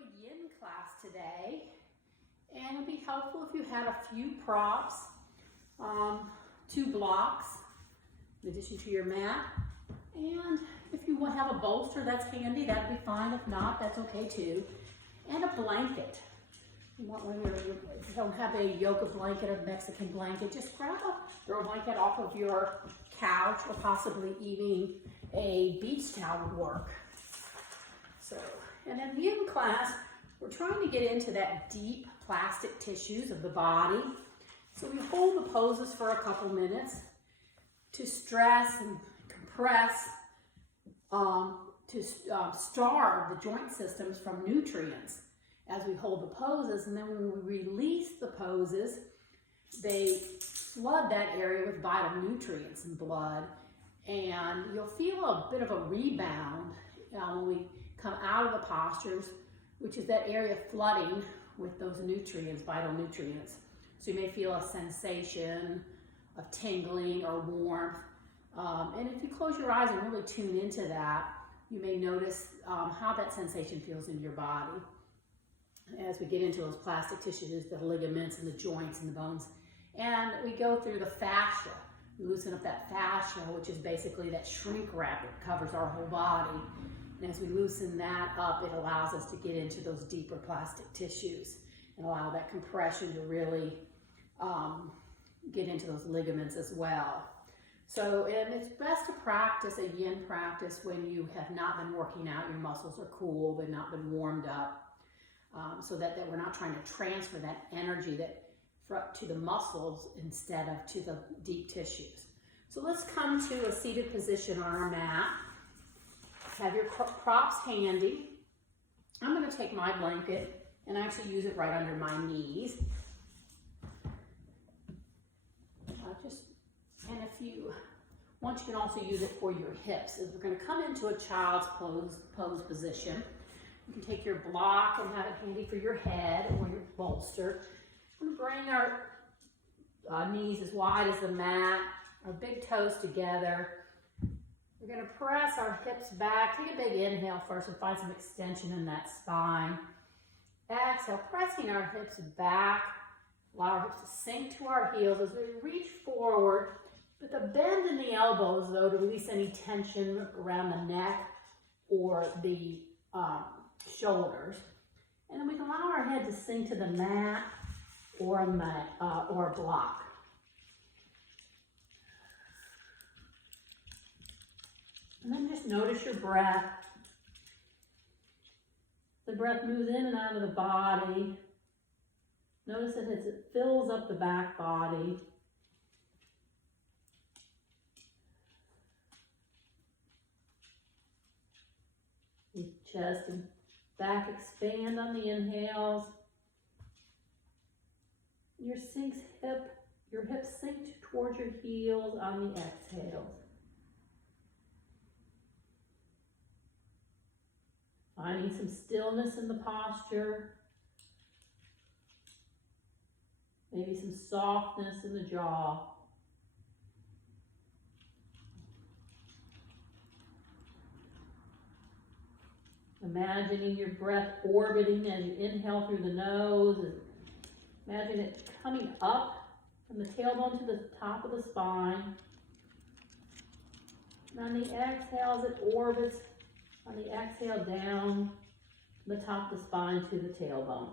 a yin class today, and it would be helpful if you had a few props, 2 blocks in addition to your mat, and if you want to have a bolster that's handy, that'd be fine. If not, that's okay too, and a blanket. You want one where you don't have a yoga blanket or Mexican blanket, just grab a throw a blanket off of your couch, or possibly even a beach towel would work. So, and in the yin class, we're trying to get into that deep plastic tissues of the body. So we hold the poses for a couple minutes to stress and compress, to starve the joint systems from nutrients as we hold the poses. And then when we release the poses, they flood that area with vital nutrients and blood. And you'll feel a bit of a rebound when we come out of the postures, which is that area flooding with those nutrients, vital nutrients. So you may feel a sensation of tingling or warmth. And if you close your eyes and really tune into that, you may notice how that sensation feels in your body. As we get into those plastic tissues, the ligaments and the joints and the bones. And we go through the fascia. We loosen up that fascia, which is basically that shrink wrap that covers our whole body. And as we loosen that up, it allows us to get into those deeper plastic tissues and allow that compression to really get into those ligaments as well. So, and it's best to practice a yin practice when you have not been working out, your muscles are cool, they've not been warmed up, so that we're not trying to transfer that energy to the muscles instead of to the deep tissues. So let's come to a seated position on our mat. Have your props handy. I'm going to take my blanket and actually use it right under my knees. And if you want, you can also use it for your hips. As we're going to come into a child's pose position, you can take your block and have it handy for your head or your bolster. We're going to bring our knees as wide as the mat, our big toes together. We're going to press our hips back. Take a big inhale first and find some extension in that spine. Exhale, pressing our hips back. Allow our hips to sink to our heels as we reach forward. With a bend in the elbows, though, to release any tension around the neck or the shoulders. And then we can allow our head to sink to the mat or a block. And then just notice your breath. The breath moves in and out of the body. Notice it as it fills up the back body. Your chest and back expand on the inhales. Your hips sink towards your heels on the exhales. Finding some stillness in the posture. Maybe some softness in the jaw. Imagining your breath orbiting as you inhale through the nose. Imagine it coming up from the tailbone to the top of the spine. And on the exhale, as it orbits, on the exhale down from the top of the spine to the tailbone.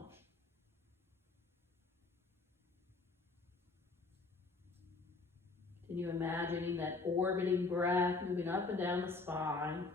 Continue imagining that orbiting breath moving up and down the spine.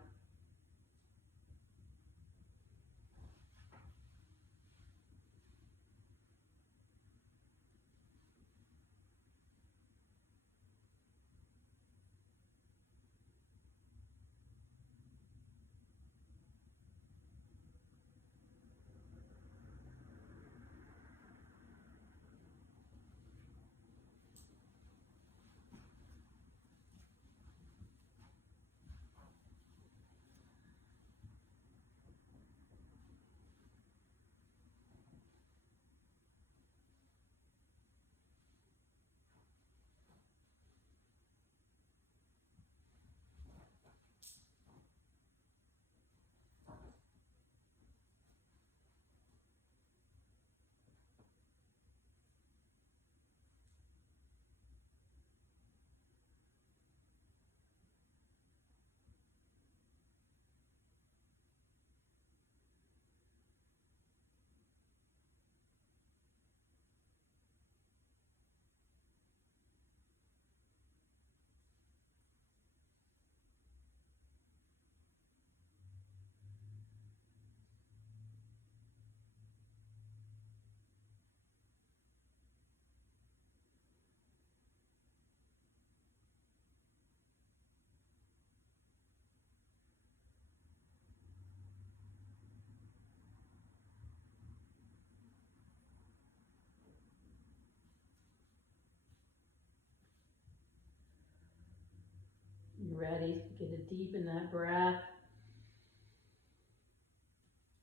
Get to deepen that breath.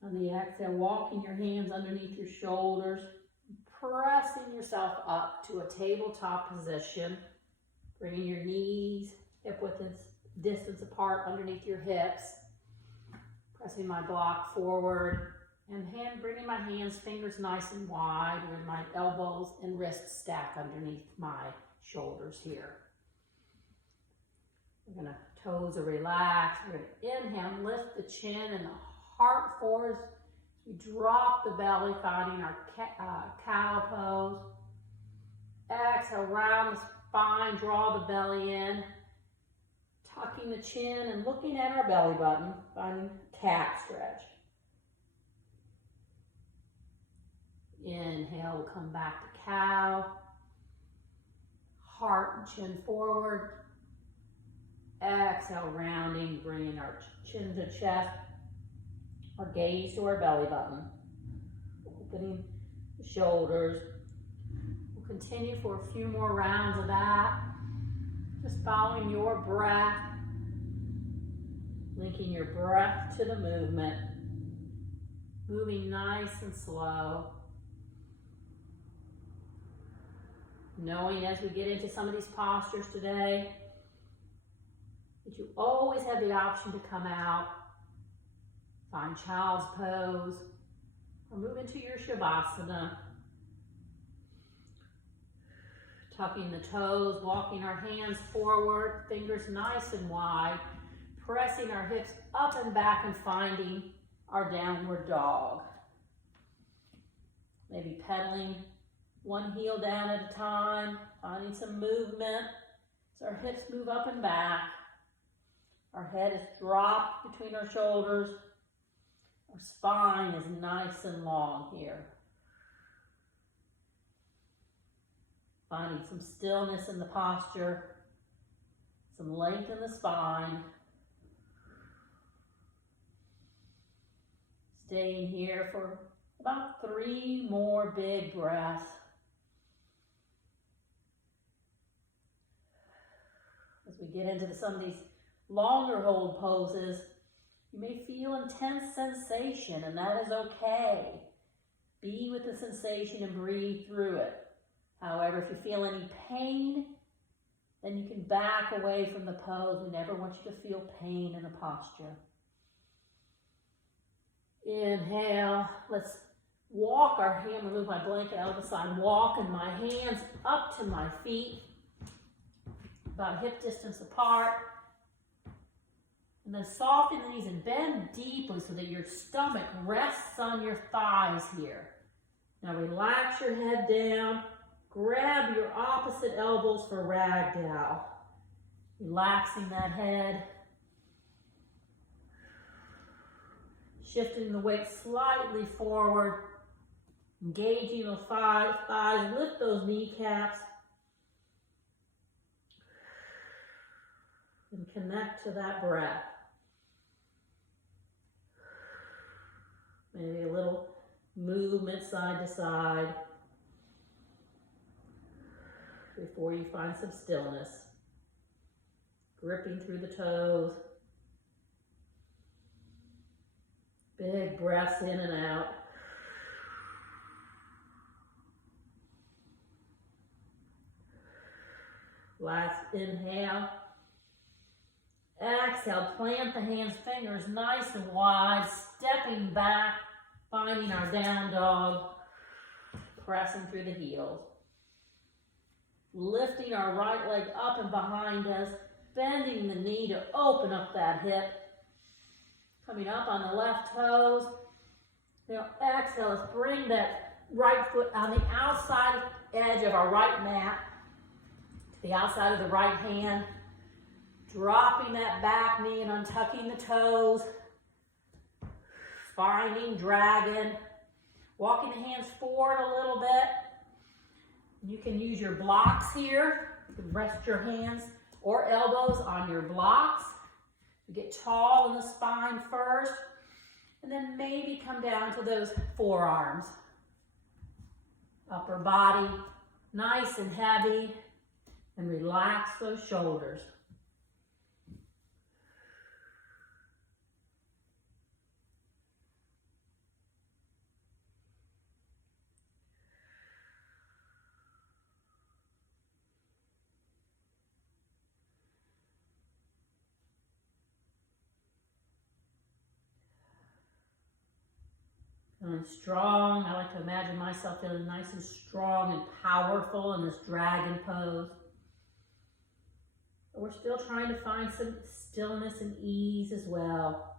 On the exhale, walking your hands underneath your shoulders, pressing yourself up to a tabletop position, bringing your knees hip-width distance apart underneath your hips, pressing my block forward, and bringing my hands, fingers nice and wide, where my elbows and wrists stack underneath my shoulders here. We're gonna, toes are relaxed. We're gonna inhale, lift the chin and the heart forward. We drop the belly, finding our cow pose. Exhale, round the spine, draw the belly in. Tucking the chin and looking at our belly button, finding cat stretch. Inhale, we'll come back to cow. Heart and chin forward. Exhale, rounding, bringing our chin to chest. Our gaze to our belly button. Opening the shoulders. We'll continue for a few more rounds of that. Just following your breath. Linking your breath to the movement. Moving nice and slow. Knowing as we get into some of these postures today, that you always have the option to come out, find child's pose, or move into your Shavasana. Tucking the toes, walking our hands forward, fingers nice and wide, pressing our hips up and back and finding our downward dog. Maybe pedaling one heel down at a time, finding some movement as our hips move up and back. Our head is dropped between our shoulders. Our spine is nice and long here. Finding some stillness in the posture, some length in the spine. Staying here for about 3 more big breaths. As we get into some of these longer hold poses, you may feel intense sensation, and that is okay. Be with the sensation and breathe through it. However, if you feel any pain, then you can back away from the pose. We never want you to feel pain in a posture. Inhale, let's walk our hand, remove my blanket out of the side, walking my hands up to my feet, about hip distance apart. And then soften the knees and bend deeply so that your stomach rests on your thighs here. Now relax your head down. Grab your opposite elbows for ragdoll. Relaxing that head. Shifting the weight slightly forward. Engaging the thighs. Lift those kneecaps. And connect to that breath. Maybe a little movement side to side before you find some stillness. Gripping through the toes. Big breaths in and out. Last inhale. Exhale, plant the hands, fingers nice and wide, stepping back, finding our down dog, pressing through the heels. Lifting our right leg up and behind us, bending the knee to open up that hip. Coming up on the left toes. Now exhale, let's bring that right foot on the outside edge of our right mat, to the outside of the right hand. Dropping that back knee and untucking the toes. Finding dragon. Walking the hands forward a little bit. You can use your blocks here. You can rest your hands or elbows on your blocks. You get tall in the spine first. And then maybe come down to those forearms. Upper body nice and heavy. And relax those shoulders. feeling strong. I like to imagine myself feeling nice and strong and powerful in this dragon pose. But we're still trying to find some stillness and ease as well.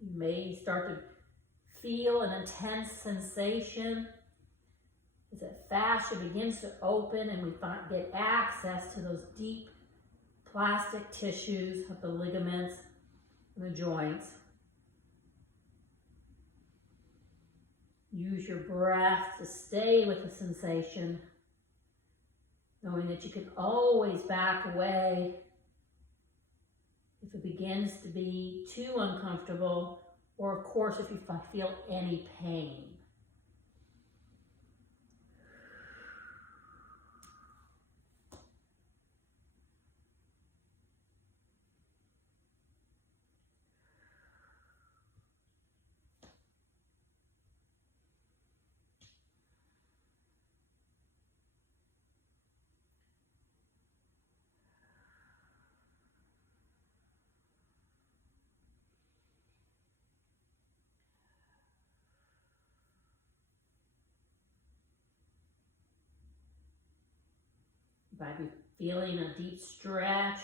You may start to feel an intense sensation as that fascia begins to open and we get access to those deep plastic tissues of the ligaments and the joints. Use your breath to stay with the sensation, knowing that you can always back away if it begins to be too uncomfortable, or of course if you feel any pain. You might be feeling a deep stretch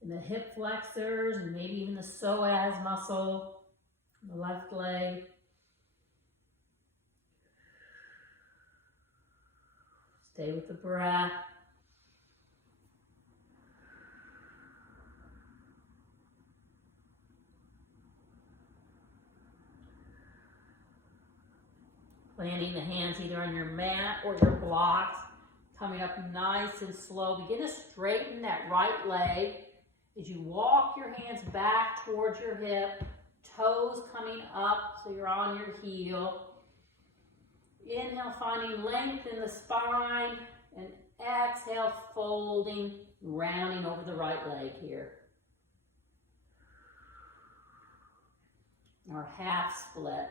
in the hip flexors and maybe even the psoas muscle, the left leg. Stay with the breath. Planting the hands either on your mat or your blocks. Coming up nice and slow. Begin to straighten that right leg as you walk your hands back towards your hip, toes coming up so you're on your heel. Inhale, finding length in the spine, and exhale, folding, rounding over the right leg here. Our half split.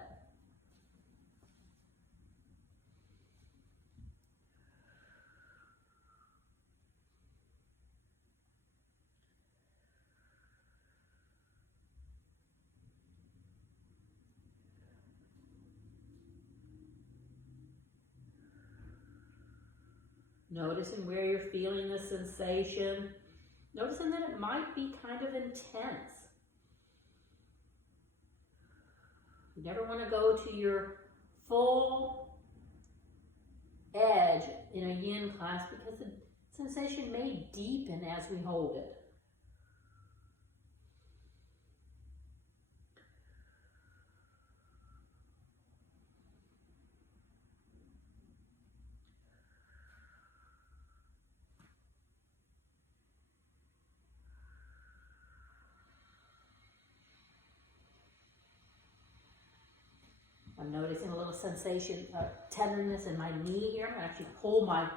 Noticing where you're feeling the sensation. Noticing that it might be kind of intense. You never want to go to your full edge in a yin class because the sensation may deepen as we hold it. I'm noticing a little sensation, tenderness in my knee here. I'm going to actually pull my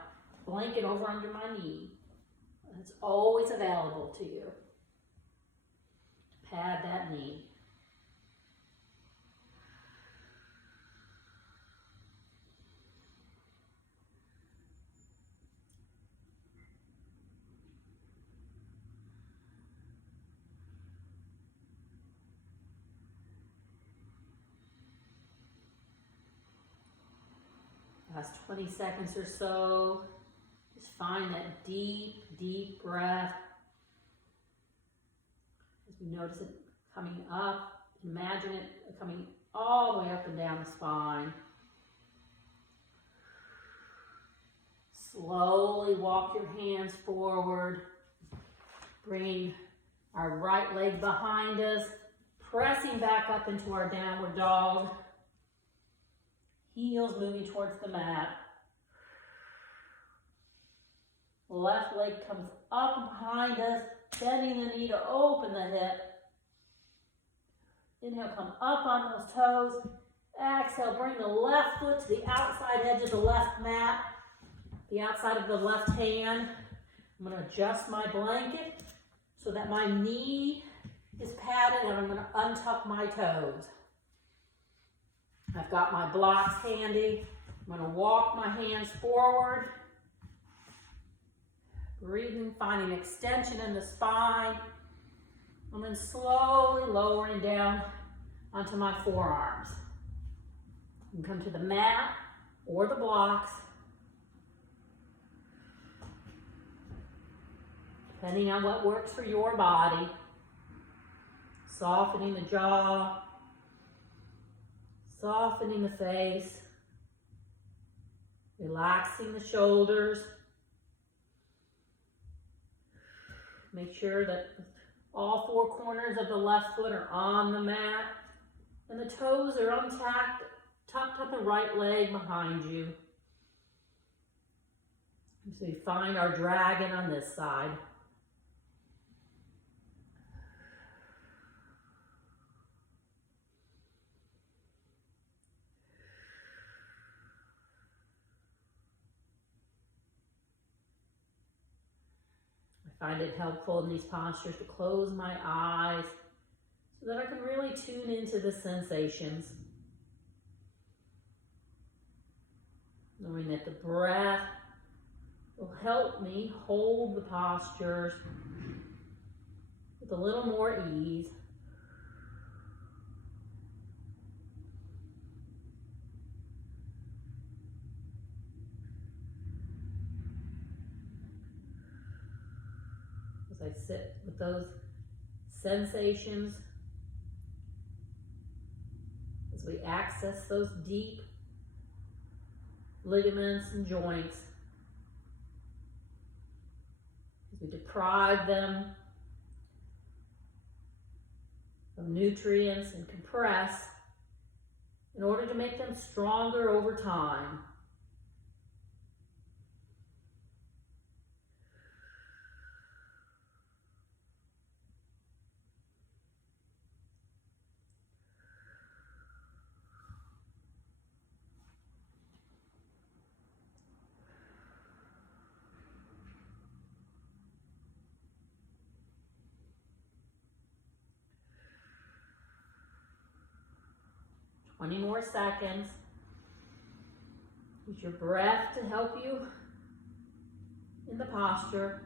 blanket over under my knee. It's always available to you. Pad that knee. Last 20 seconds or so, just find that deep, deep breath. As we notice it coming up, imagine it coming all the way up and down the spine. Slowly walk your hands forward, bringing our right leg behind us, pressing back up into our downward dog. Heels moving towards the mat. Left leg comes up behind us, bending the knee to open the hip. Inhale, come up on those toes. Exhale, bring the left foot to the outside edge of the left mat, the outside of the left hand. I'm going to adjust my blanket so that my knee is padded, and I'm going to untuck my toes. I've got my blocks handy. I'm going to walk my hands forward. Breathing, finding extension in the spine. And then slowly lowering down onto my forearms. You can come to the mat or the blocks, depending on what works for your body. Softening the jaw, softening the face, relaxing the shoulders. Make sure that all four corners of the left foot are on the mat and the toes are untucked, tucked up the right leg behind you. So we find our dragon on this side. I find it helpful in these postures to close my eyes so that I can really tune into the sensations. Knowing that the breath will help me hold the postures with a little more ease. As I sit with those sensations, as we access those deep ligaments and joints, as we deprive them of nutrients and compress in order to make them stronger over time. Twenty more seconds. Use your breath to help you in the posture.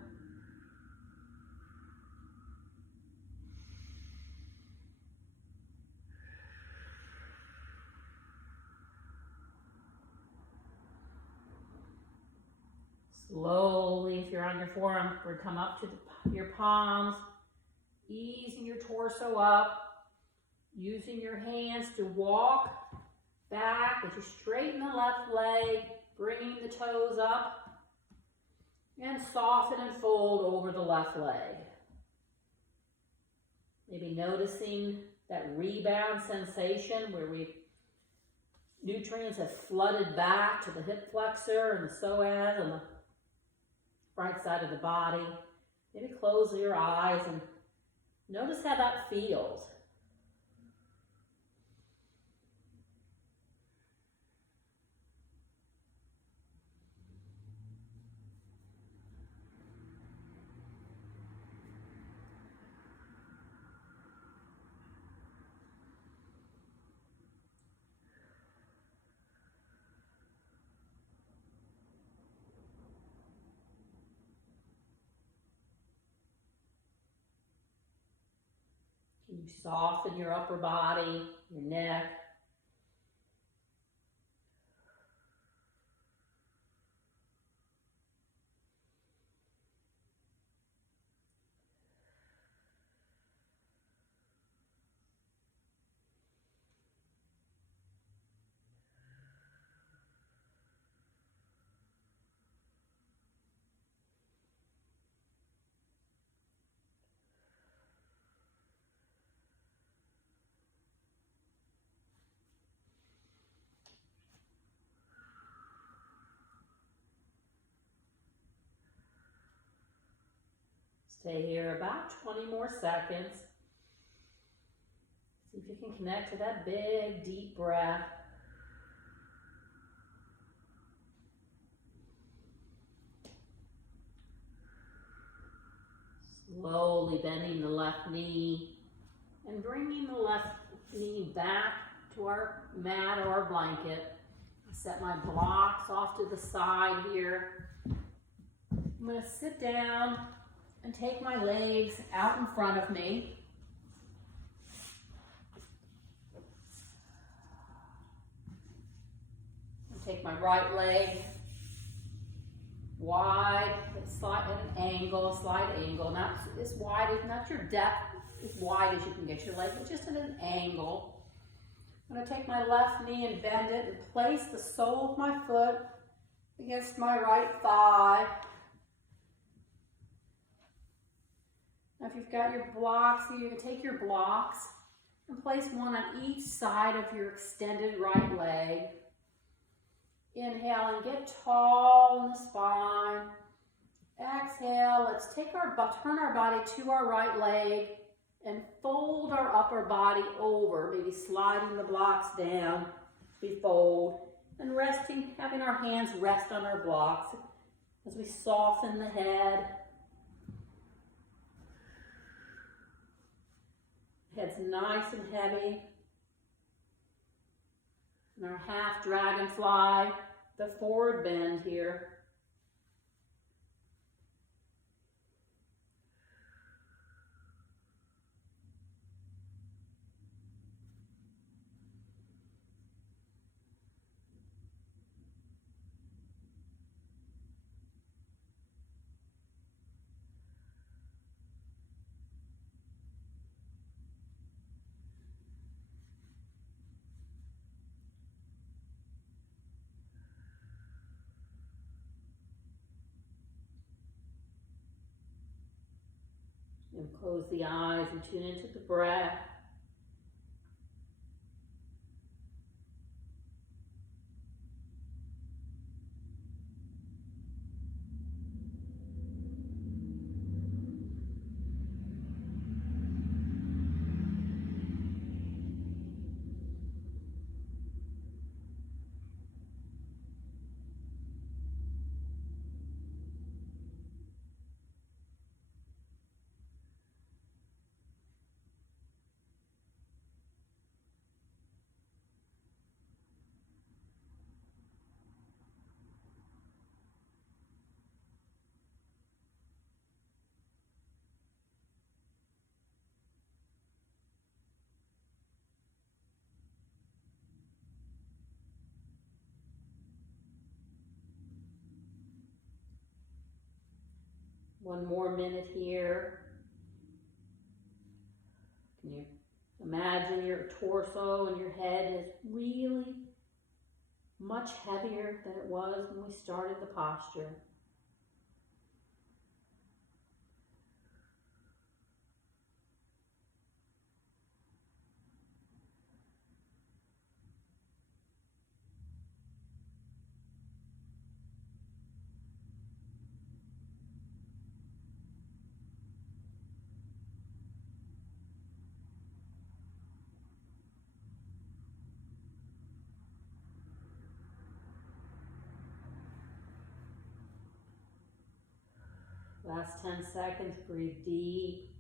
Slowly, if you're on your forearm, come up to your palms, easing your torso up. Using your hands to walk back as you straighten the left leg, bringing the toes up, and soften and fold over the left leg. Maybe noticing that rebound sensation where nutrients have flooded back to the hip flexor and the psoas on the right side of the body. Maybe close your eyes and notice how that feels. You soften your upper body, your neck. Stay here about 20 more seconds. See if you can connect to that big, deep breath. Slowly bending the left knee and bringing the left knee back to our mat or our blanket. Set my blocks off to the side here. I'm going to sit down and take my legs out in front of me. Take my right leg wide, slide at an angle, slight angle, not as wide as, not your depth as wide as you can get your leg, but just at an angle. I'm going to take my left knee and bend it and place the sole of my foot against my right thigh. Now if you've got your blocks, you can take your blocks and place one on each side of your extended right leg. Inhale and get tall in the spine. Exhale, let's turn our body to our right leg and fold our upper body over, maybe sliding the blocks down as we fold, and resting, having our hands rest on our blocks as we soften the head. Head's nice and heavy. And our half dragonfly, the forward bend here. And close the eyes and tune into the breath. One more minute here. Can you imagine your torso and your head is really much heavier than it was when we started the posture? Last 10 seconds, breathe deep.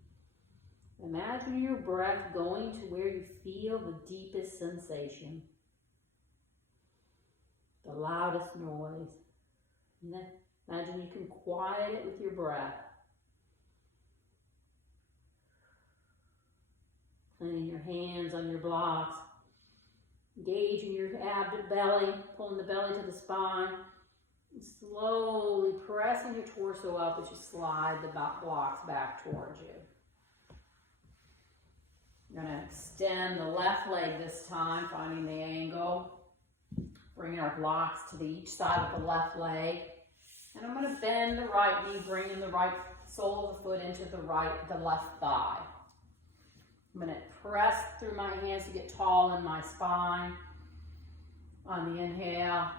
Imagine your breath going to where you feel the deepest sensation, the loudest noise. And then imagine you can quiet it with your breath. Planting your hands on your blocks, engaging your abdomen, belly, pulling the belly to the spine. Slowly pressing your torso up as you slide the blocks back towards you. You're going to extend the left leg this time, finding the angle. Bringing our blocks to each side of the left leg. And I'm going to bend the right knee, bringing the right sole of the foot into the left thigh. I'm going to press through my hands to get tall in my spine. On the inhale,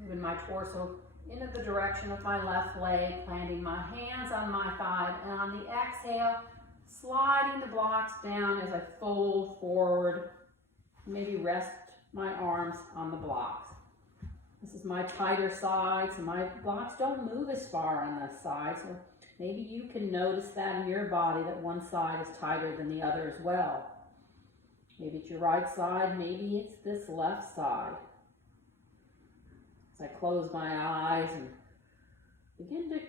moving my torso into the direction of my left leg, planting my hands on my thigh, and on the exhale, sliding the blocks down as I fold forward. Maybe rest my arms on the blocks. This is my tighter side, so my blocks don't move as far on this side, so maybe you can notice that in your body, that one side is tighter than the other as well. Maybe it's your right side, maybe it's this left side. As I close my eyes and begin to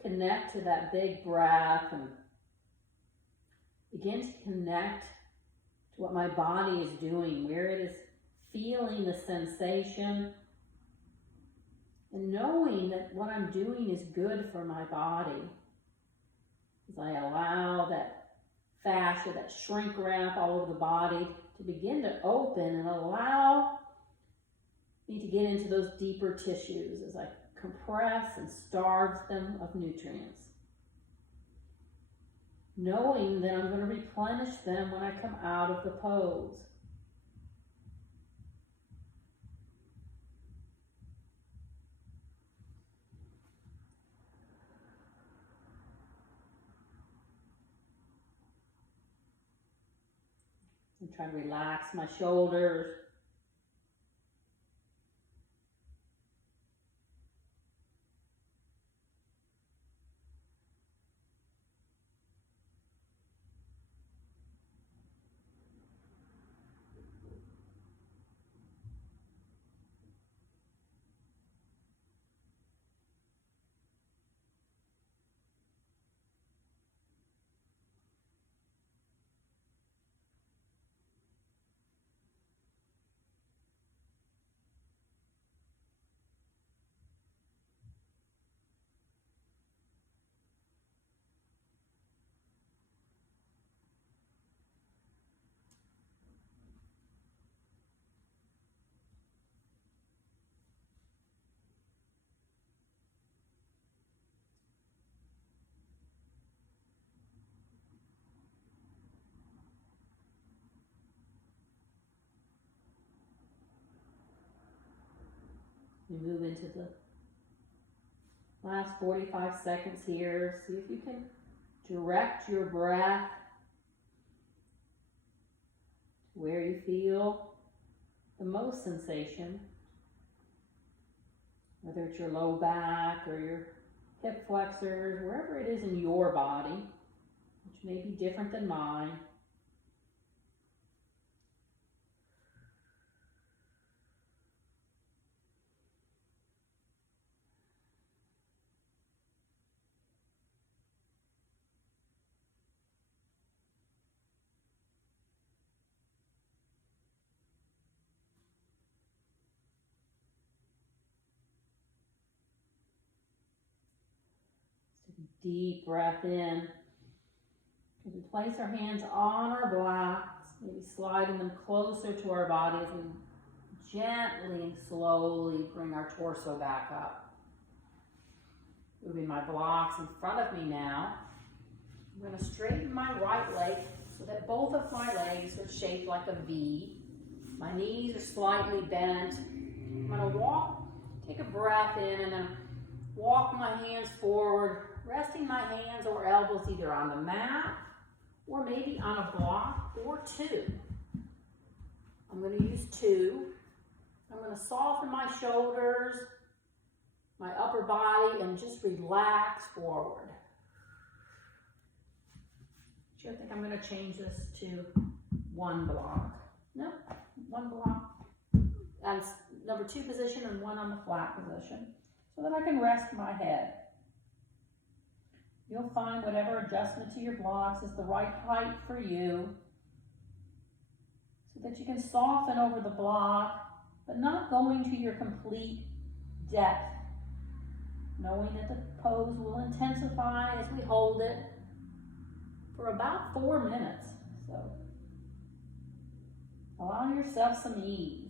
connect to that big breath and begin to connect to what my body is doing, where it is feeling the sensation And knowing that what I'm doing is good for my body, as I allow that fascia, that shrink wrap all over the body to begin to open and allow me to get into those deeper tissues as I compress and starve them of nutrients. Knowing that I'm going to replenish them when I come out of the pose. I'm trying to relax my shoulders. We move into the last 45 seconds here. See if you can direct your breath to where you feel the most sensation, whether it's your low back or your hip flexors, wherever it is in your body, which may be different than mine. Deep breath in. As we place our hands on our blocks, maybe sliding them closer to our body as we gently and slowly bring our torso back up. Moving my blocks in front of me now. I'm going to straighten my right leg so that both of my legs are shaped like a V. My knees are slightly bent. I'm going to take a breath in and then walk my hands forward, resting my hands or elbows either on the mat or maybe on a block or two. I'm going to use two. I'm going to soften my shoulders, my upper body, and just relax forward. I think I'm going to change this to one block. No, one block. And number 2 position and one on the flat position so that I can rest my head. You'll find whatever adjustment to your blocks is the right height for you so that you can soften over the block, but not going to your complete depth, knowing that the pose will intensify as we hold it for about 4 minutes. So allow yourself some ease.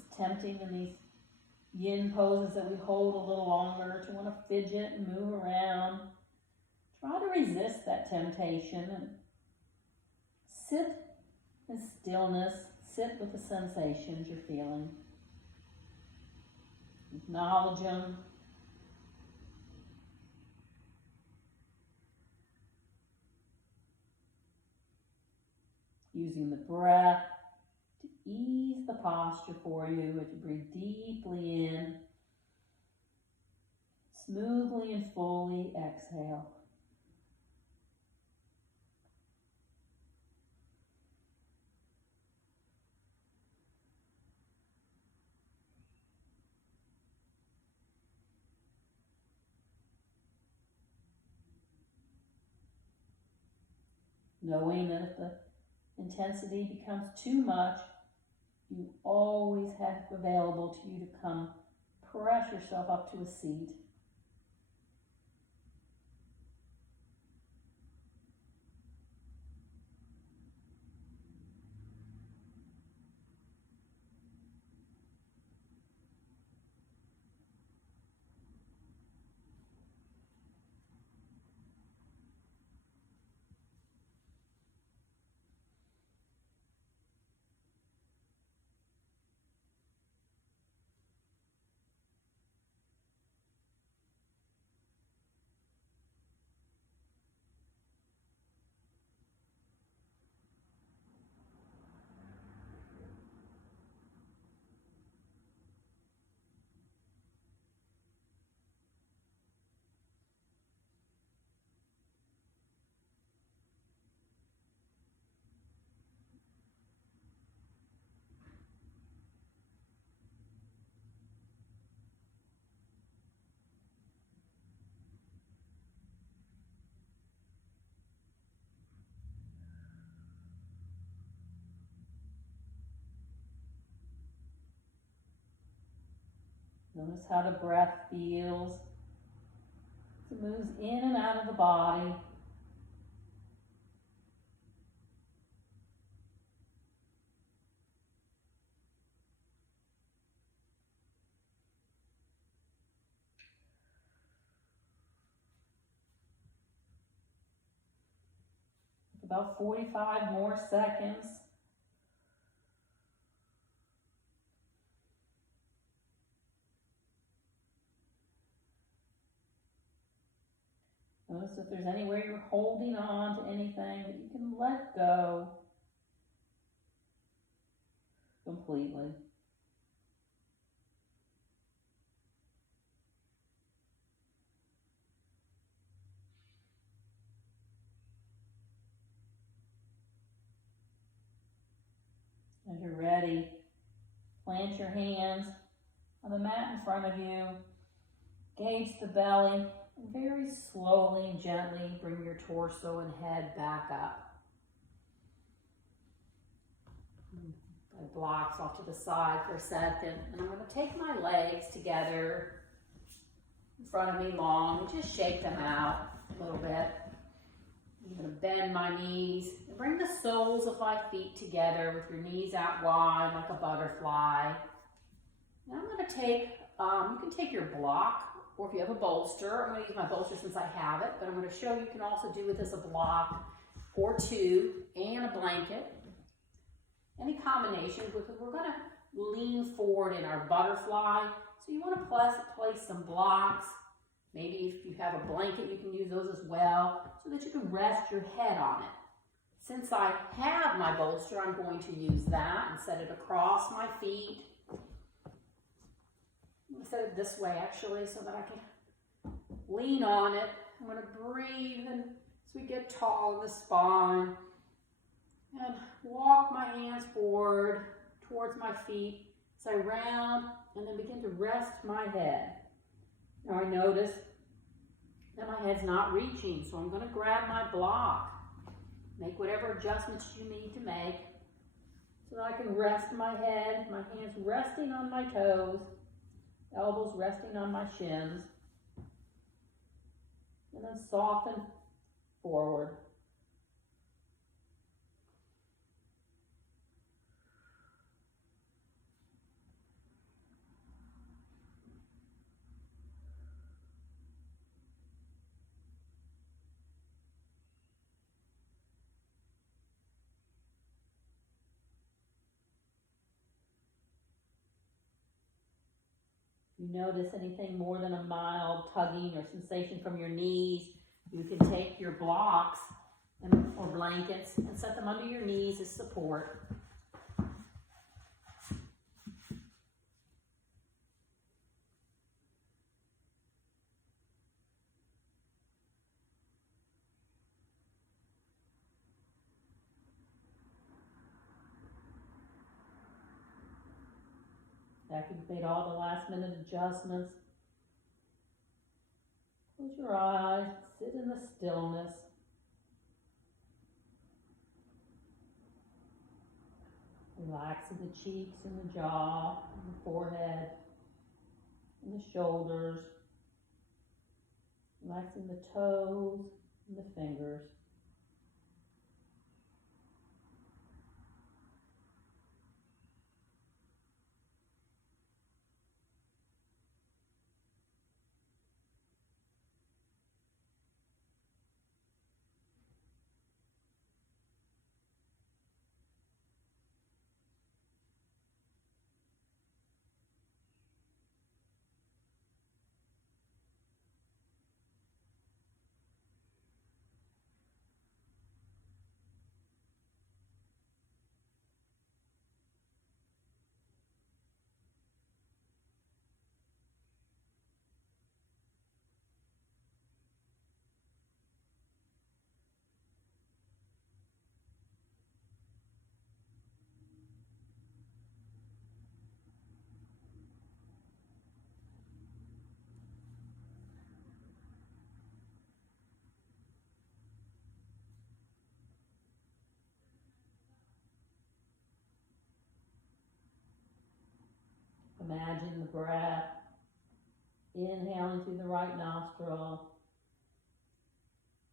It's tempting in these yin poses that we hold a little longer to want to fidget and move around. Try to resist that temptation and sit in stillness. Sit with the sensations you're feeling. Acknowledge them. Using the breath to ease the posture for you as you breathe deeply in. Smoothly and fully exhale. Knowing that if the intensity becomes too much, you always have available to you to come press yourself up to a seat. Notice how the breath feels as it moves in and out of the body. About 45 more seconds. Notice if there's anywhere you're holding on to anything that you can let go completely. As you're ready, plant your hands on the mat in front of you. Gauge the belly. And very slowly and gently bring your torso and head back up. I blocks off to the side for a second, and I'm going to take my legs together in front of me long and just shake them out a little bit. I'm going to bend my knees and bring the soles of my feet together with your knees out wide like a butterfly. Now I'm going to take, you can take your block, or if you have a bolster, I'm going to use my bolster since I have it, but I'm going to show you can also do with this a block or two and a blanket. Any combination, because we're going to lean forward in our butterfly. So you want to place some blocks. Maybe if you have a blanket, you can use those as well, so that you can rest your head on it. Since I have my bolster, I'm going to use that and set it across my feet. I'm going to set it this way actually so that I can lean on it. I'm going to breathe and as we get tall in the spine and walk my hands forward towards my feet as I round and then begin to rest my head. Now I notice that my head's not reaching, so I'm going to grab my block. Make whatever adjustments you need to make so that I can rest my head, my hands resting on my toes, elbows resting on my shins, and then soften forward. If you notice anything more than a mild tugging or sensation from your knees, you can take your blocks or blankets and set them under your knees as support. After you've made all the last minute adjustments, close your eyes, sit in the stillness. Relaxing the cheeks and the jaw, and the forehead, and the shoulders. Relaxing the toes and the fingers. Imagine the breath, inhaling through the right nostril,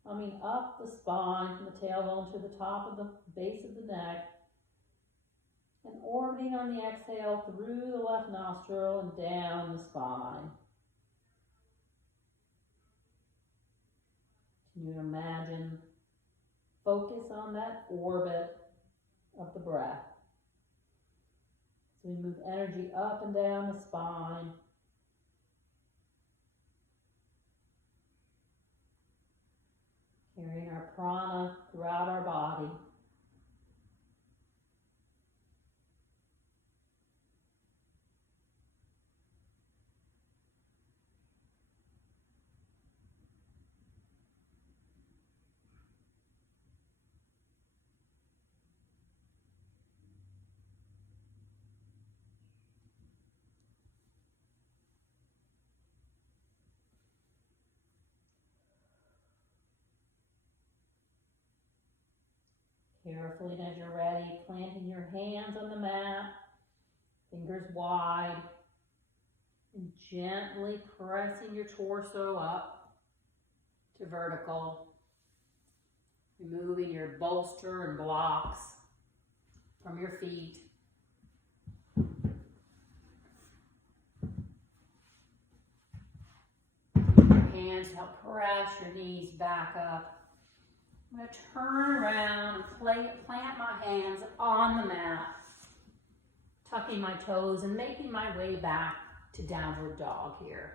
coming up the spine from the tailbone to the top of the base of the neck, and orbiting on the exhale through the left nostril and down the spine. Can you imagine, focus on that orbit of the breath. So we move energy up and down the spine. Carrying our prana throughout our body. Carefully, and as you're ready, planting your hands on the mat, fingers wide, and gently pressing your torso up to vertical, removing your bolster and blocks from your feet. Use your hands to help press your knees back up. I'm going to turn around and plant my hands on the mat, tucking my toes and making my way back to downward dog here.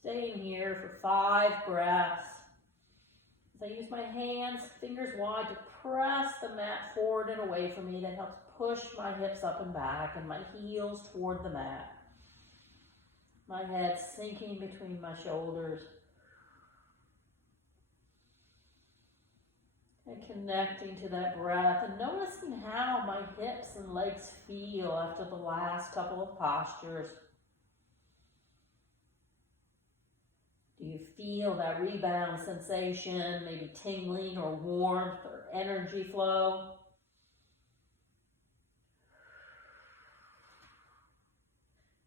Staying here for 5 breaths. As I use my hands, fingers wide, to press the mat forward and away from me. That helps push my hips up and back and my heels toward the mat. My head sinking between my shoulders. And connecting to that breath and noticing how my hips and legs feel after the last couple of postures. Do you feel that rebound sensation, maybe tingling or warmth or energy flow?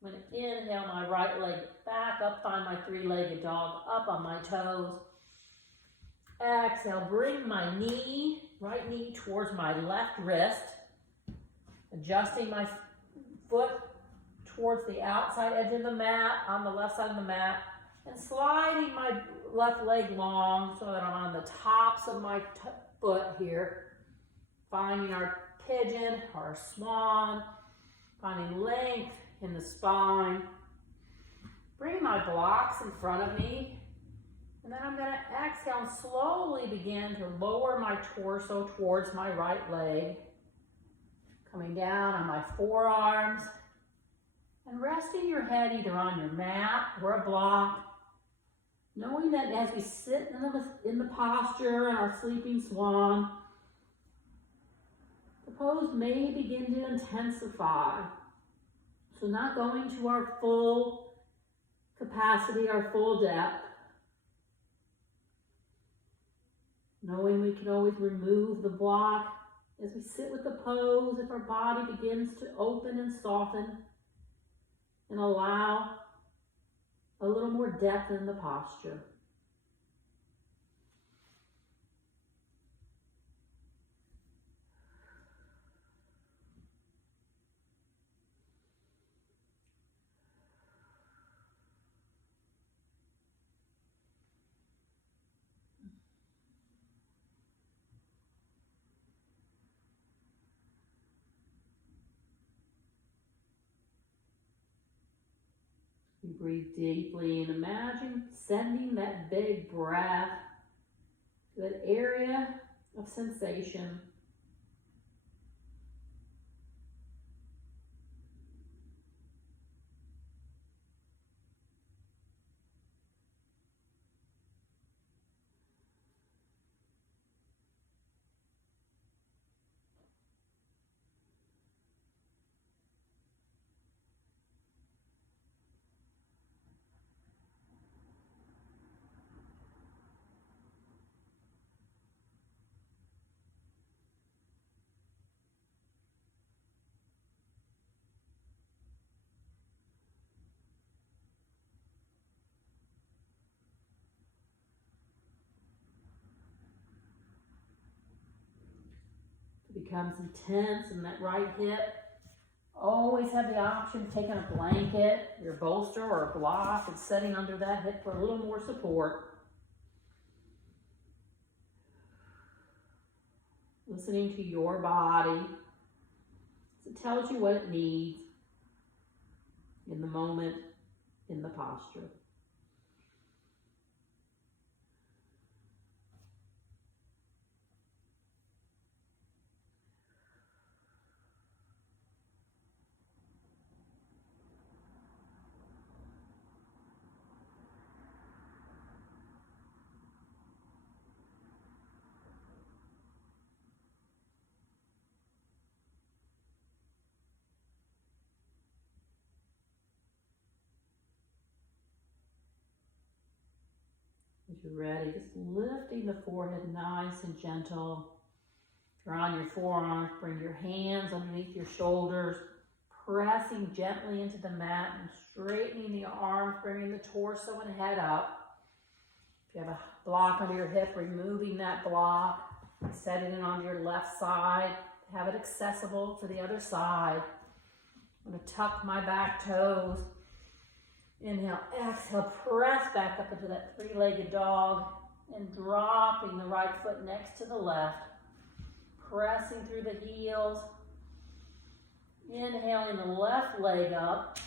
I'm going to inhale my right leg back up, find my 3-legged dog, up on my toes. Exhale, bring my right knee towards my left wrist, adjusting my foot towards the outside edge of the mat, on the left side of the mat, and sliding my left leg long so that I'm on the tops of my foot here. Finding our pigeon, our swan, finding length in the spine. Bring my blocks in front of me. And then I'm going to exhale and slowly begin to lower my torso towards my right leg. Coming down on my forearms. And resting your head either on your mat or a block. Knowing that as we sit in the posture in our sleeping swan, the pose may begin to intensify. So not going to our full capacity, our full depth. Knowing we can always remove the block as we sit with the pose if our body begins to open and soften and allow a little more depth in the posture. You breathe deeply and imagine sending that big breath to that area of sensation. Becomes intense in that right hip. Always have the option of taking a blanket, your bolster or a block and setting under that hip for a little more support. Listening to your body as it tells you what it needs in the moment, in the posture. As you're ready, just lifting the forehead nice and gentle. Draw on your forearms, bring your hands underneath your shoulders, pressing gently into the mat and straightening the arms, bringing the torso and head up. If you have a block under your hip, removing that block, setting it on your left side, have it accessible to the other side. I'm going to tuck my back toes. Inhale, exhale, press back up into that three-legged dog and dropping the right foot next to the left. Pressing through the heels. Inhaling the left leg up,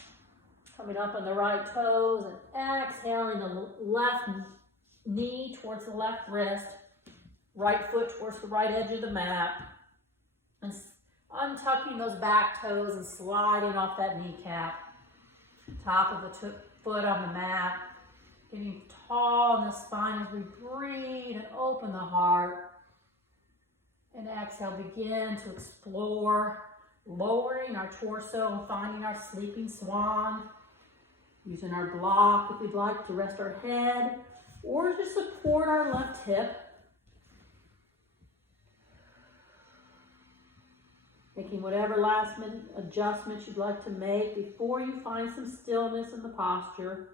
coming up on the right toes and exhaling the left knee towards the left wrist, right foot towards the right edge of the mat, and untucking those back toes and sliding off that kneecap. Top of the foot on the mat, getting tall in the spine as we breathe and open the heart. And exhale, begin to explore, lowering our torso and finding our sleeping swan. Using our block if we'd like to rest our head or to support our left hip. Making whatever last minute adjustments you'd like to make before you find some stillness in the posture.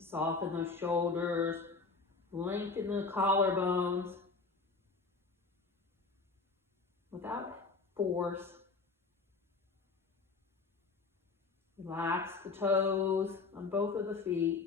Soften those shoulders, lengthen the collarbones without force. Relax the toes on both of the feet.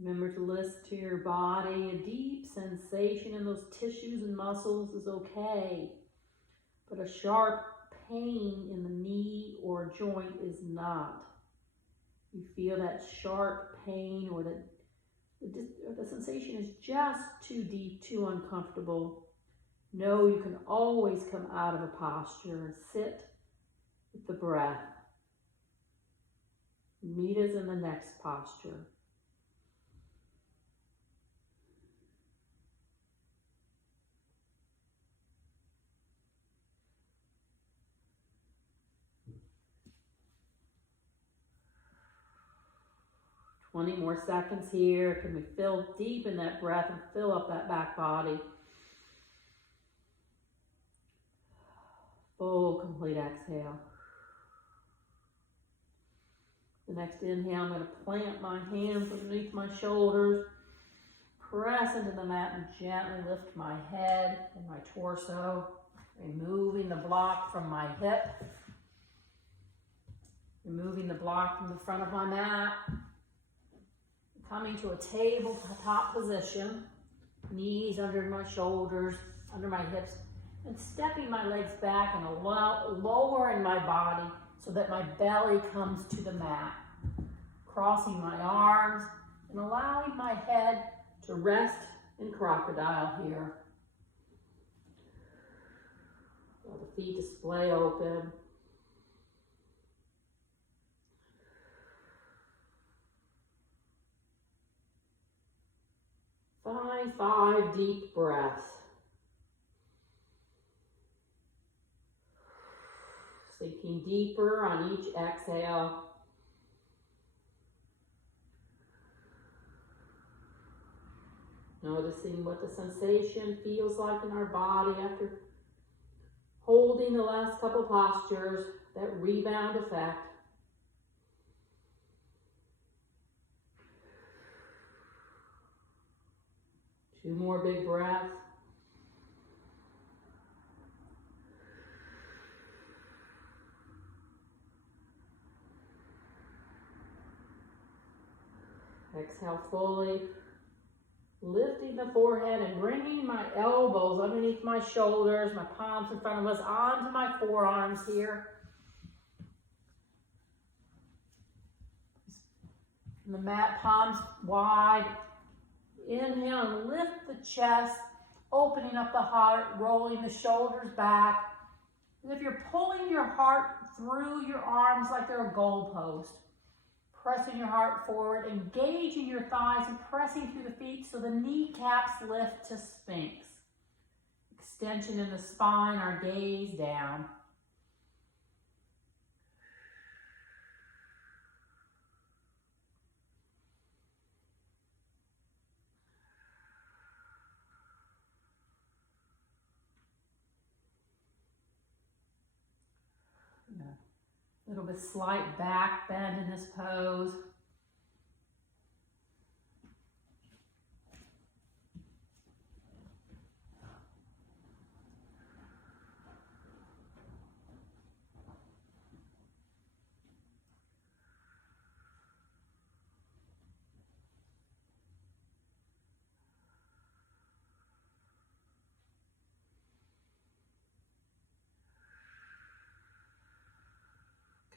Remember to listen to your body. A deep sensation in those tissues and muscles is okay, but a sharp pain in the knee or joint is not. You feel that sharp pain or the sensation is just too deep, too uncomfortable. Know you can always come out of a posture and sit with the breath. Meet us in the next posture. Twenty more seconds here. Can we fill deep in that breath and fill up that back body? Full, complete exhale. The next inhale, I'm going to plant my hands underneath my shoulders, press into the mat and gently lift my head and my torso, removing the block from my hip, removing the block from the front of my mat. Coming to a tabletop position, knees under my shoulders, under my hips, and stepping my legs back and lowering my body so that my belly comes to the mat. Crossing my arms and allowing my head to rest in crocodile here. Allow the feet to splay open. Five deep breaths. Sinking deeper on each exhale. Noticing what the sensation feels like in our body after holding the last couple postures, that rebound effect. Two more big breaths. Exhale fully. Lifting the forehead and bringing my elbows underneath my shoulders, my palms in front of us, onto my forearms here. And the mat, palms wide. Inhale and lift the chest, opening up the heart, rolling the shoulders back. And if you're pulling your heart through your arms like they're a goalpost, pressing your heart forward, engaging your thighs and pressing through the feet so the kneecaps lift to Sphinx. Extension in the spine, our gaze down. A little bit slight back bend in this pose.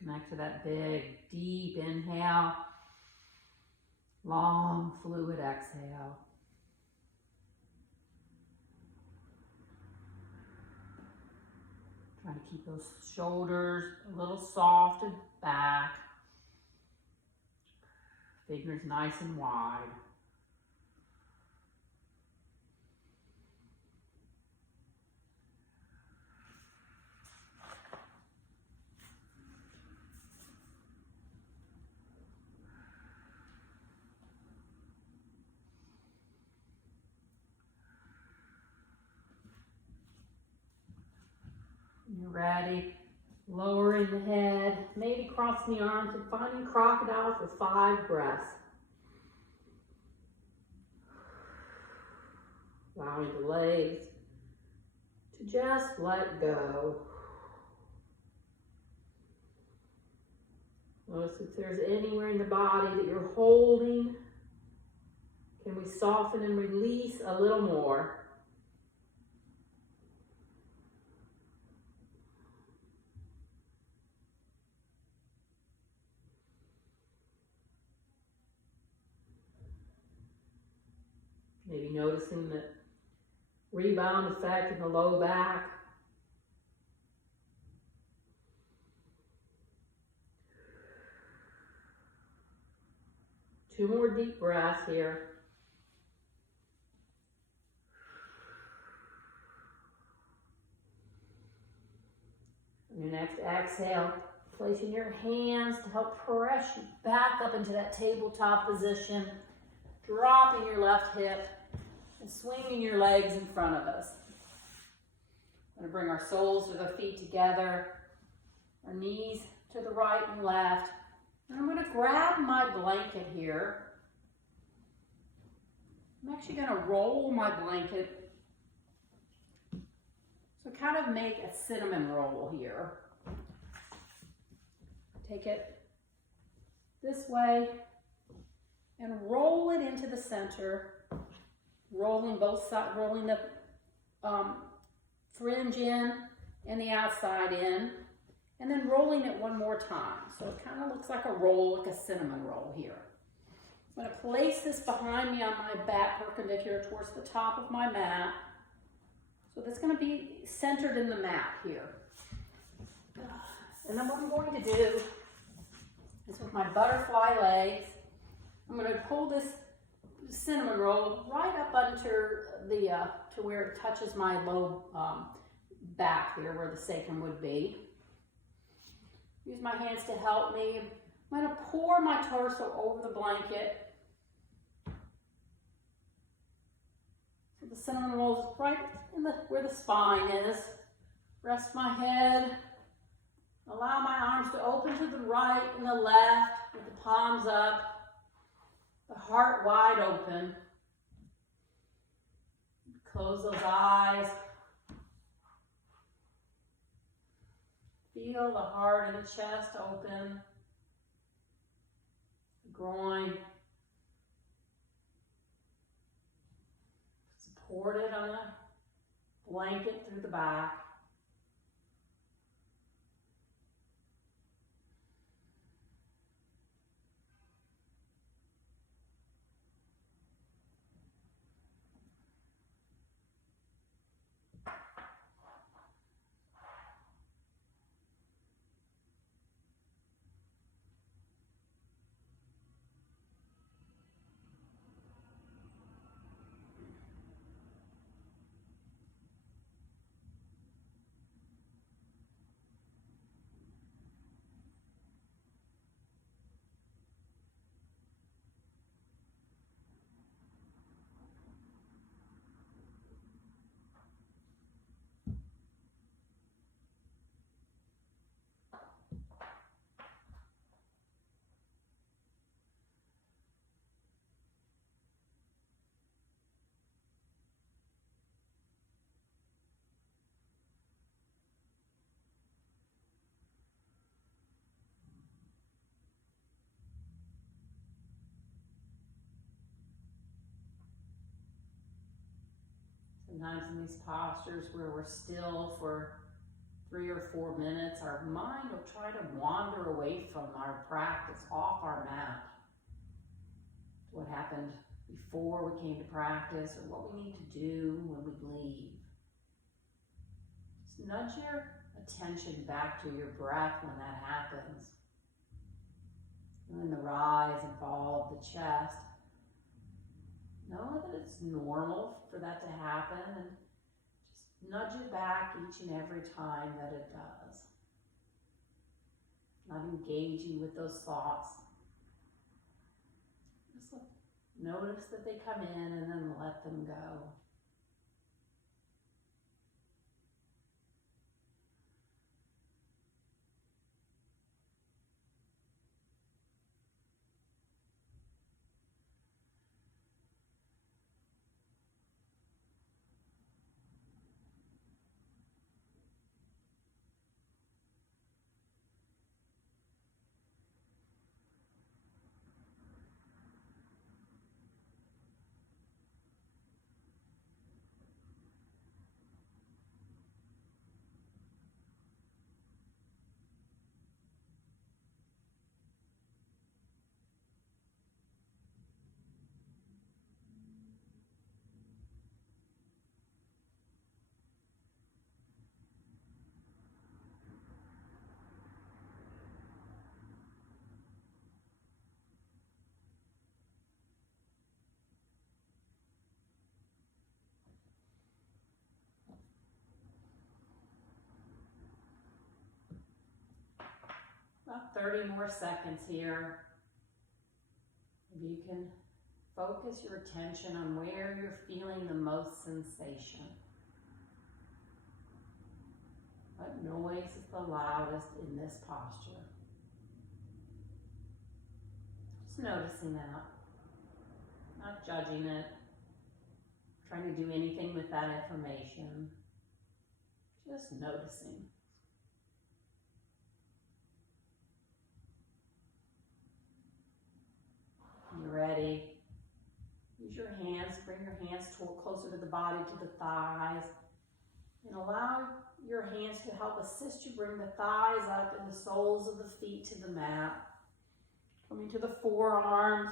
Connect to that big, deep inhale. Long, fluid exhale. Try to keep those shoulders a little soft and back. Fingers nice and wide. When you're ready, lowering the head, maybe crossing the arms and finding crocodile for 5 breaths. Allowing the legs to just let go. Notice if there's anywhere in the body that you're holding. Can we soften and release a little more? Maybe noticing the rebound effect in the low back. Two more deep breaths here. On your next exhale, placing your hands to help press you back up into that tabletop position, dropping your left hip and swinging your legs in front of us. We're going to bring our soles of the feet together, our knees to the right and left. And I'm going to grab my blanket here. I'm actually going to roll my blanket. So kind of make a cinnamon roll here. Take it this way and roll it into the center. Rolling both sides, rolling the fringe in and the outside in, and then rolling it one more time. So it kind of looks like a roll, like a cinnamon roll here. I'm going to place this behind me on my back, perpendicular towards the top of my mat. So that's going to be centered in the mat here. And then what I'm going to do is with my butterfly legs, I'm going to pull this cinnamon roll right up under the, to where it touches my low back here, where the sacrum would be. Use my hands to help me. I'm going to pour my torso over the blanket. So the cinnamon rolls right in where the spine is. Rest my head. Allow my arms to open to the right and the left with the palms up. The heart wide open. Close those eyes. Feel the heart and the chest open. The groin. Supported on a blanket through the back. Sometimes in these postures where we're still for 3 or 4 minutes, our mind will try to wander away from our practice, off our mat. What happened before we came to practice, or what we need to do when we leave. Just nudge your attention back to your breath when that happens. And then the rise and fall of the chest. Know that it's normal for that to happen, and just nudge it back each and every time that it does. Not engaging with those thoughts. Just notice that they come in and then let them go. About 30 more seconds here. Maybe you can focus your attention on where you're feeling the most sensation. What noise is the loudest in this posture? Just noticing that. Not judging it. Trying to do anything with that information. Just noticing. When you're ready, use your hands, bring your hands closer to the body, to the thighs, and allow your hands to help assist you bring the thighs up and the soles of the feet to the mat. Coming to the forearms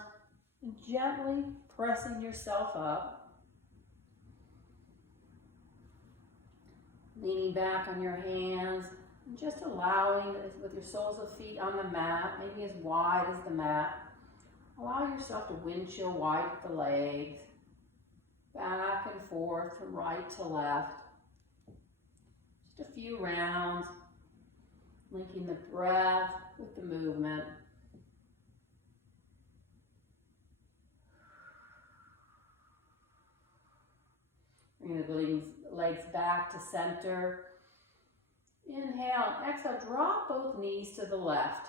and gently pressing yourself up. Leaning back on your hands and just allowing, with your soles of feet on the mat, maybe as wide as the mat, allow yourself to windshield wipe the legs, back and forth from right to left. Just a few rounds, linking the breath with the movement. Bring the legs back to center. Inhale and exhale, drop both knees to the left.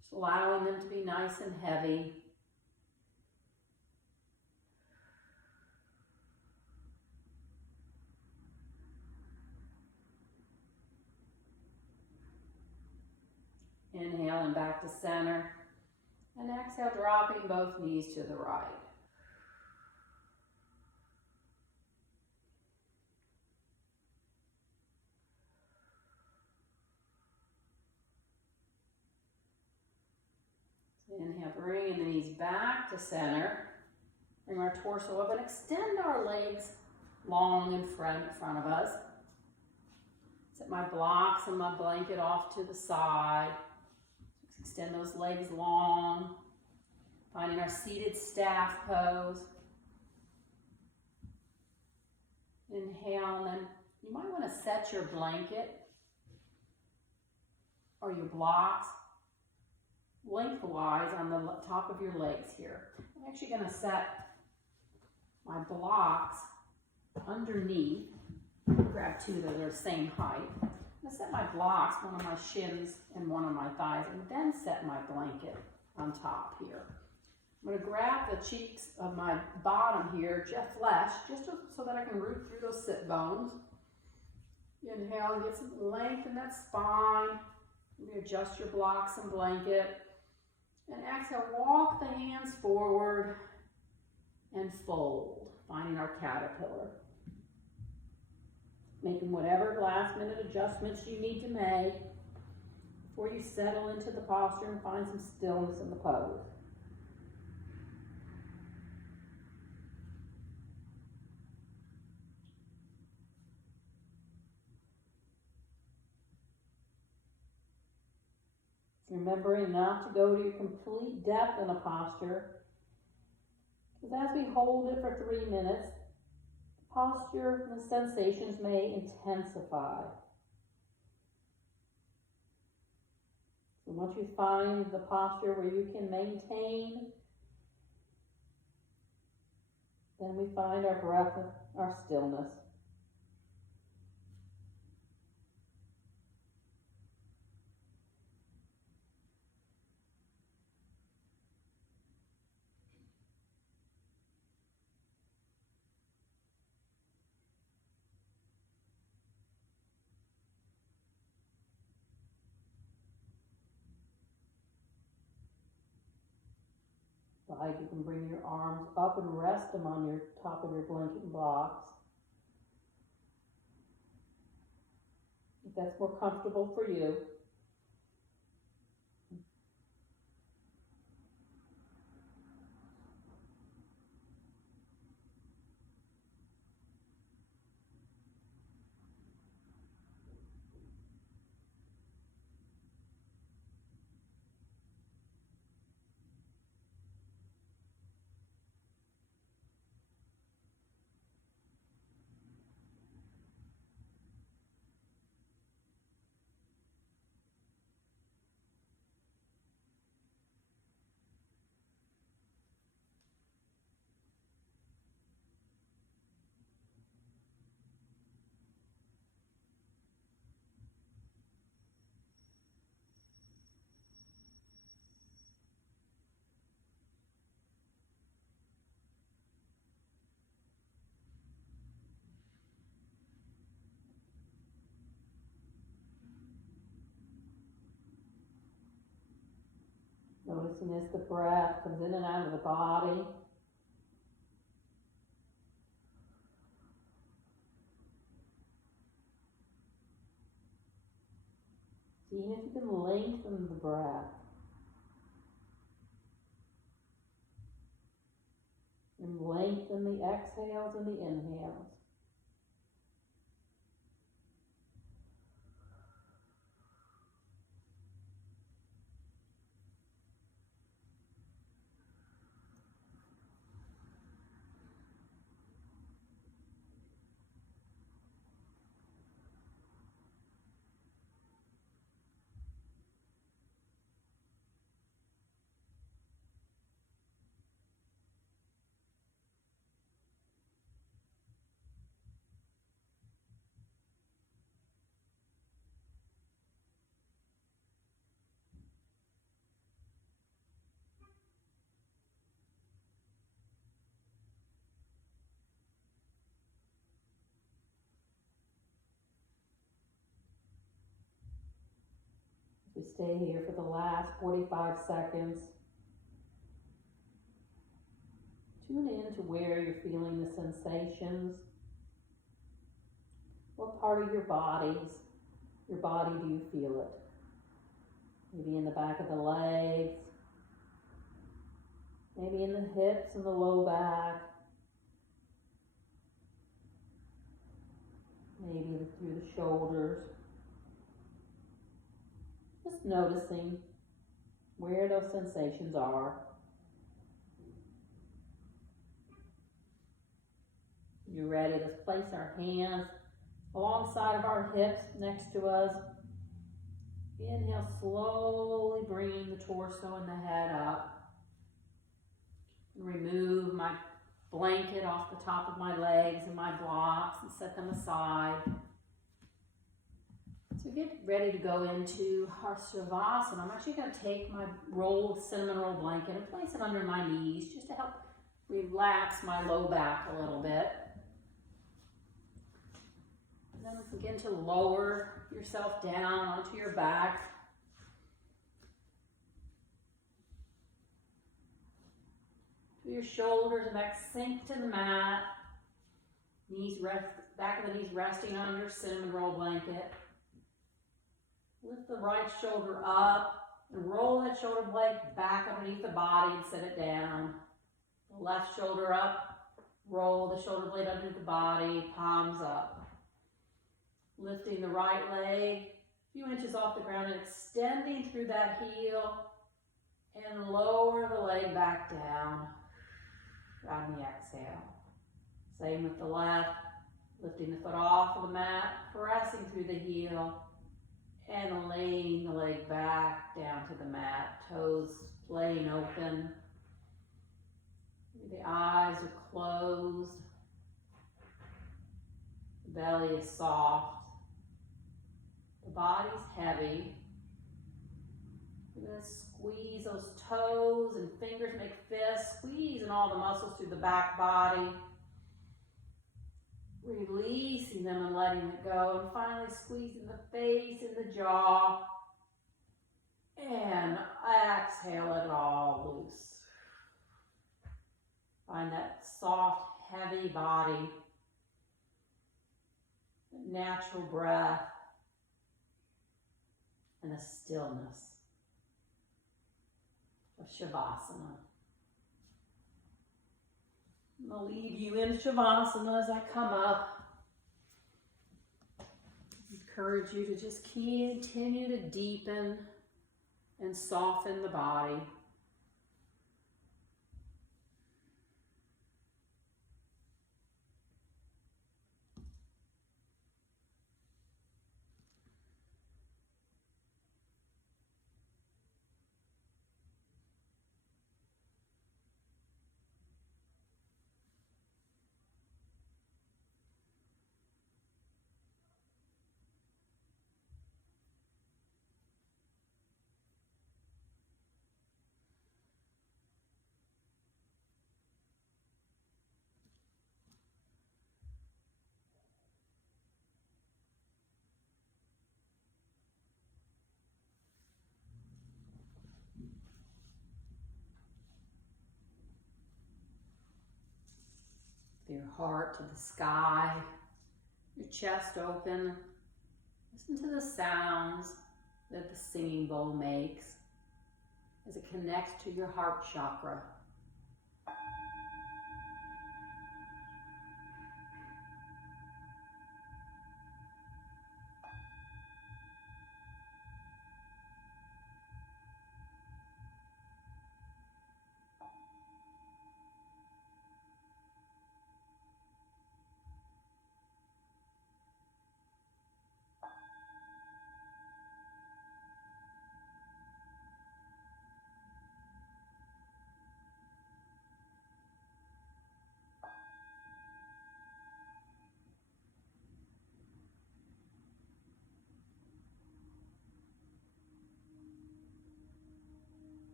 Just allowing them to be nice and heavy. Inhale and back to center. And exhale, dropping both knees to the right. Inhale, bringing the knees back to center. Bring our torso up and extend our legs long in front of us. Set my blocks and my blanket off to the side. Extend those legs long. Finding our seated staff pose. Inhale, and then you might want to set your blanket or your blocks lengthwise on the top of your legs here. I'm actually going to set my blocks underneath. Grab two that are the same height. I'm going to set my blocks, one of my shins and one of my thighs, and then set my blanket on top here. I'm going to grab the cheeks of my bottom here, flesh, just so that I can root through those sit bones. Inhale and get some length in that spine. Maybe adjust your blocks and blanket. And exhale, walk the hands forward and fold, finding our caterpillar. making whatever last minute adjustments you need to make before you settle into the posture and find some stillness in the pose. Remembering not to go to your complete depth in a posture, because as we hold it for 3 minutes, the posture and the sensations may intensify. So once you find the posture where you can maintain, then we find our breath, our stillness. You can bring your arms up and rest them on your top of your blanket blocks. If that's more comfortable for you. Noticing as the breath comes in and out of the body. Seeing if you can lengthen the breath. And lengthen the exhales and the inhales. We stay here for the last 45 seconds. Tune in to where you're feeling the sensations. What part of your body do you feel it? Maybe in the back of the legs, maybe in the hips and the low back, maybe through the shoulders. Just noticing where those sensations are. You're ready. Let's place our hands alongside of our hips next to us. Inhale, slowly bringing the torso and the head up. Remove my blanket off the top of my legs and my blocks and set them aside. So get ready to go into our Shavasana. I'm actually going to take my cinnamon roll blanket and place it under my knees just to help relax my low back a little bit. And then begin to lower yourself down onto your back. To your shoulders and back, sink to the mat. Back of the knees resting on your cinnamon roll blanket. Lift the right shoulder up and roll that shoulder blade back underneath the body and set it down. The left shoulder up, roll the shoulder blade underneath the body, palms up. Lifting the right leg a few inches off the ground and extending through that heel, and lower the leg back down on the exhale. Same with the left, lifting the foot off of the mat, pressing through the heel, and laying the leg back down to the mat, toes playing open. The eyes are closed, the belly is soft, the body's heavy. You're going to squeeze those toes and fingers, make fists, squeezing all the muscles through the back body. Releasing them and letting it go, and finally squeezing the face and the jaw, and exhale it all loose. Find that soft, heavy body, natural breath, and a stillness of Shavasana. I'm going to leave you in Shavasana as I come up. Encourage you to just continue to deepen and soften the body. Your heart to the sky, your chest open. Listen to the sounds that the singing bowl makes as it connects to your heart chakra.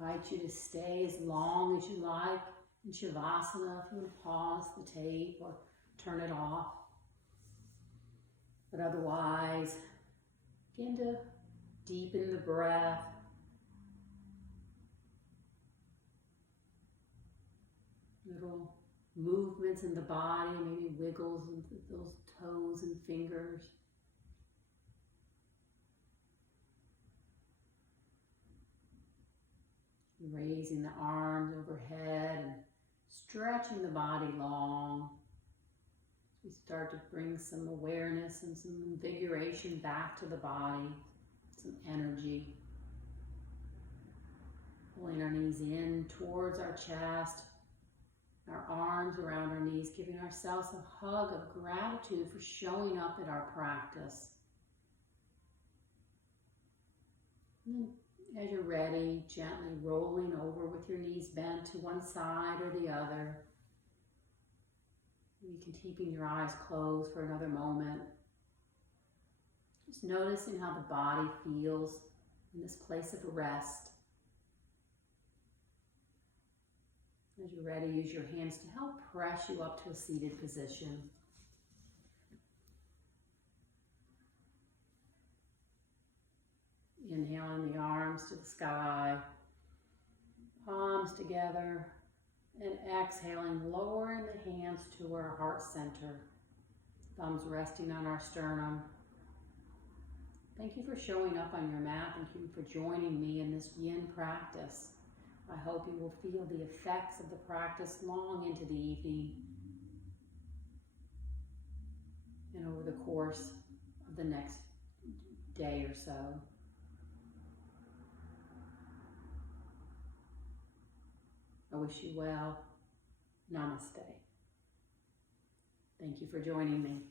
Invite you to stay as long as you like in Shavasana. If you want to pause the tape or turn it off. But otherwise, begin to deepen the breath. Little movements in the body, maybe wiggles with those toes and fingers. Raising the arms overhead and stretching the body long. We start to bring some awareness and some invigoration back to the body, some energy. Pulling our knees in towards our chest, our arms around our knees, giving ourselves a hug of gratitude for showing up at our practice. And then, as you're ready, gently rolling over with your knees bent to one side or the other. You can keeping your eyes closed for another moment. Just noticing how the body feels in this place of rest. As you're ready, use your hands to help press you up to a seated position. Inhaling the arms to the sky, palms together, and exhaling, lowering the hands to our heart center, thumbs resting on our sternum. Thank you for showing up on your mat. Thank you for joining me in this yin practice. I hope you will feel the effects of the practice long into the evening and over the course of the next day or so. I wish you well. Namaste. Thank you for joining me.